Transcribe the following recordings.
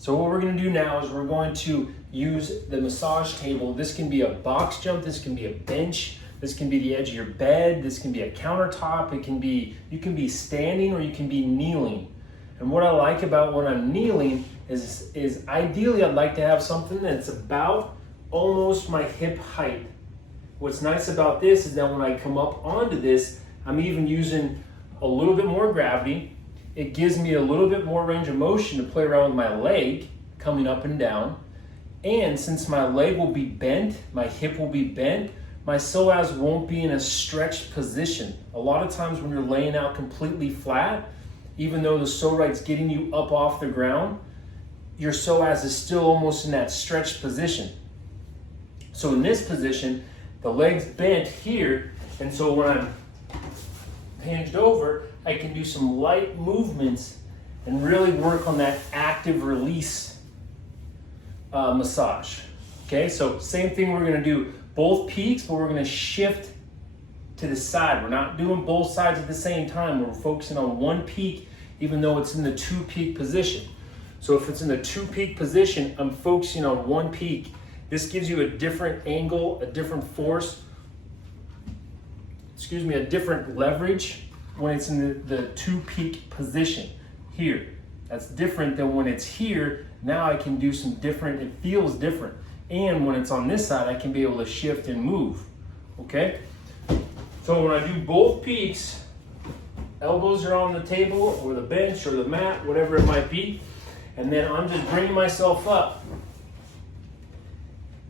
So what we're going to do now is we're going to use the massage table. This can be a box jump, this can be a bench, this can be the edge of your bed, this can be a countertop, you can be standing or you can be kneeling. And what I like about when I'm kneeling is ideally I'd like to have something that's about almost my hip height. What's nice about this is that when I come up onto this, I'm even using a little bit more gravity. It gives me a little bit more range of motion to play around with my leg coming up and down. And since my leg will be bent, my hip will be bent, my psoas won't be in a stretched position. A lot of times when you're laying out completely flat, even though the Pso-Rite's getting you up off the ground, your psoas is still almost in that stretched position. So in this position, the leg's bent here, and so when I'm hinged over, I can do some light movements and really work on that active release massage. Okay, so same thing, we're gonna do both peaks, but we're gonna shift to the side. We're not doing both sides at the same time. We're focusing on one peak, even though it's in the two peak position. So if it's in the two peak position, I'm focusing on one peak. This gives you a different angle, a different force, a different leverage when it's in the two peak position here. That's different than when it's here. Now I can do some different, it feels different. And when it's on this side, I can be able to shift and move, okay? So when I do both peaks, elbows are on the table or the bench or the mat, whatever it might be, and then I'm just bringing myself up.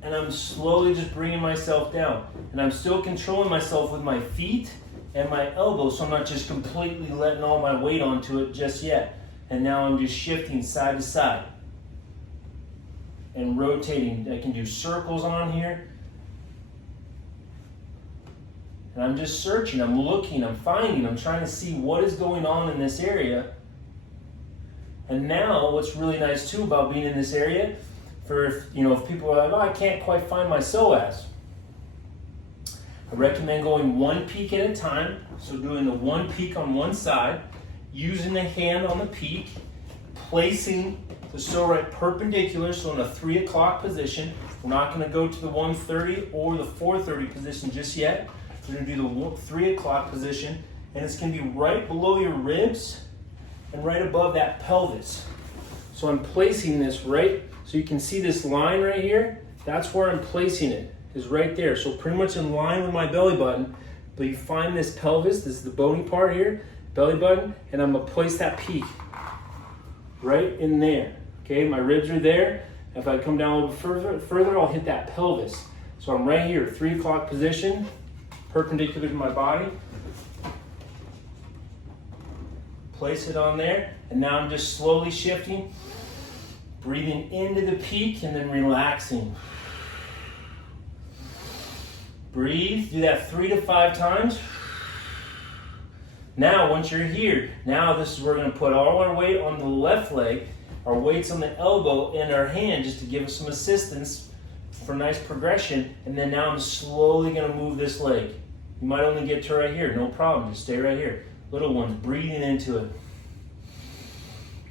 And I'm slowly just bringing myself down. And I'm still controlling myself with my feet and my elbows, so I'm not just completely letting all my weight onto it just yet. And now I'm just shifting side to side and rotating. I can do circles on here. And I'm just searching, I'm looking, I'm finding, I'm trying to see what is going on in this area. And now what's really nice too about being in this area, if people are like, oh, I can't quite find my psoas, I recommend going one peak at a time. So doing the one peak on one side, using the hand on the peak, placing the Pso-Rite perpendicular, so in a 3 o'clock position. We're not going to go to the 1:30 or the 4:30 position just yet. We're going to do the 3 o'clock position, and it's going to be right below your ribs and right above that pelvis. So I'm placing this right, so you can see this line right here. That's where I'm placing it, is right there. So pretty much in line with my belly button, but you find this pelvis, this is the bony part here, belly button, and I'm going to place that peak right in there. Okay, my ribs are there. If I come down a little further, I'll hit that pelvis. So I'm right here, 3 o'clock position, perpendicular to my body. Place it on there, and now I'm just slowly shifting, breathing into the peak and then relaxing. Breathe, do that 3 to 5 times. Now, once you're here, now this is where we're going to put all our weight on the left leg, our weight's on the elbow and our hand just to give us some assistance for nice progression. And then now I'm slowly going to move this leg. You might only get to right here, no problem, just stay right here. Little ones, breathing into it.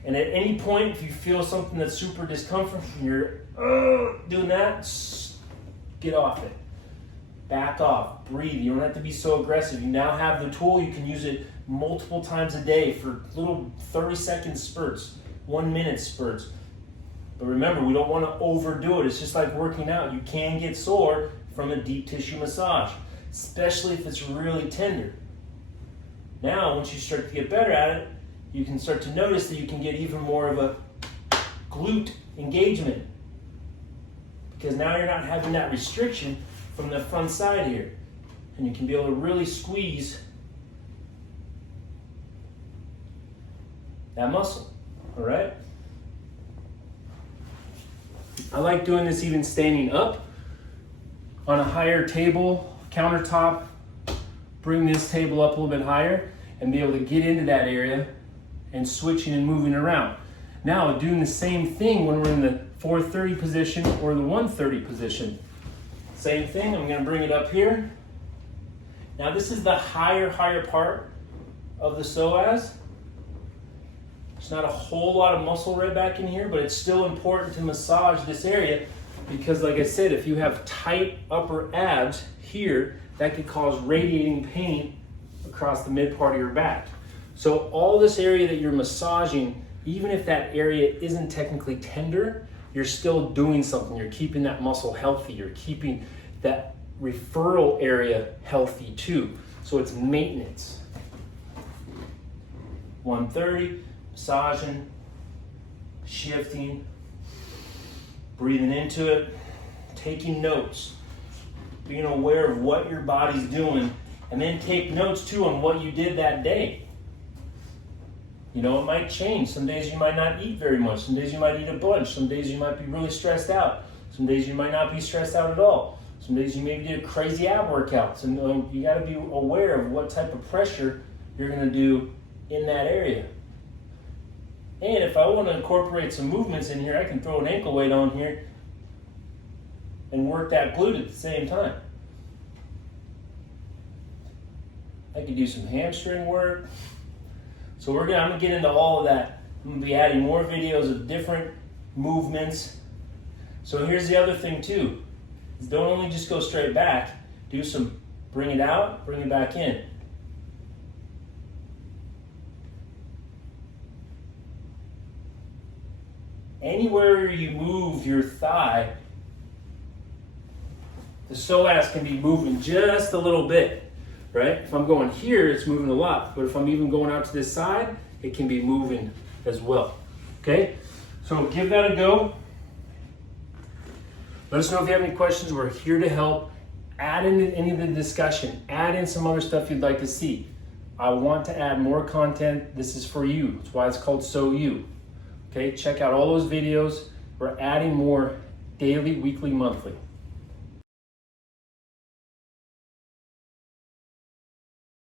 And at any point, if you feel something that's super discomfort from your doing that, get off it. Back off, breathe. You don't have to be so aggressive. You now have the tool, you can use it multiple times a day for little 30-second spurts, 1-minute spurts. But remember, we don't want to overdo it. It's just like working out. You can get sore from a deep tissue massage, especially if it's really tender. Now, once you start to get better at it, you can start to notice that you can get even more of a glute engagement, because now you're not having that restriction from the front side here, and you can be able to really squeeze that muscle. All right? I like doing this even standing up on a higher table, countertop. Bring this table up a little bit higher and be able to get into that area and switching and moving around. Now, doing the same thing when we're in the 4:30 position or the 1:30 position. Same thing, I'm going to bring it up here. Now, this is the higher part of the psoas. There's not a whole lot of muscle right back in here, but it's still important to massage this area because, like I said, if you have tight upper abs here, that could cause radiating pain across the mid part of your back. So all this area that you're massaging, even if that area isn't technically tender, you're still doing something. You're keeping that muscle healthy. You're keeping that referral area healthy too. So it's maintenance. 130, massaging, shifting, breathing into it, taking notes, being aware of what your body's doing, and then take notes too on what you did that day. You know, it might change. Some days you might not eat very much. Some days you might eat a bunch. Some days you might be really stressed out. Some days you might not be stressed out at all. Some days you maybe did a crazy ab workout. So you got to be aware of what type of pressure you're going to do in that area. And if I want to incorporate some movements in here, I can throw an ankle weight on here and work that glute at the same time. I could do some hamstring work. So I'm going to get into all of that. I'm going to be adding more videos of different movements. So here's the other thing too. Is don't only just go straight back. Do some, bring it out, bring it back in. Anywhere you move your thigh, the psoas can be moving just a little bit. Right? If I'm going here, it's moving a lot. But if I'm even going out to this side, it can be moving as well. Okay? So give that a go. Let us know if you have any questions. We're here to help. Add in any of the discussion. Add in some other stuff you'd like to see. I want to add more content. This is for you. That's why it's called So You. Okay? Check out all those videos. We're adding more daily, weekly, monthly.